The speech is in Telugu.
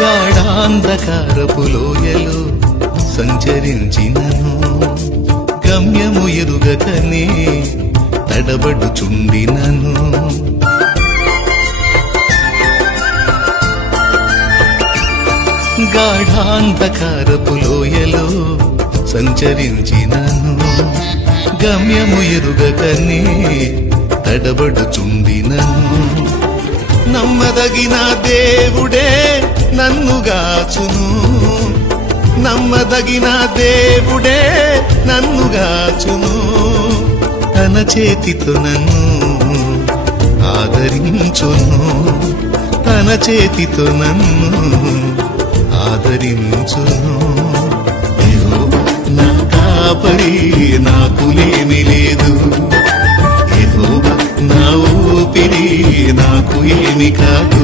గాఢాంధకారపు లోయలో సంచరించినను గమ్యము ఎరుగకనే తడబడుచుండినను గాఢాంధకారపు లోయలో సంచరించినను గమ్యము ఎరుగకనే తడబడుచుండినను నమ్మదగిన దేవుడే నన్నుగాచును నమ్మదగిన దేవుడే నన్నుగాచును తన చేతితో నన్ను ఆదరించును తన చేతితో నన్ను ఆదరించును యెహోవా నా కాపరి నాకు లేమి లేదు యెహోవా నా ఊపిరి నాకు ఏమి కాదు